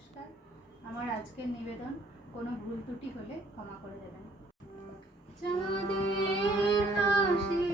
নমস্কার। আমার আজকের নিবেদন কোনো ভুল ত্রুটি হলে ক্ষমা করে দেবেন। চাঁদের কাশি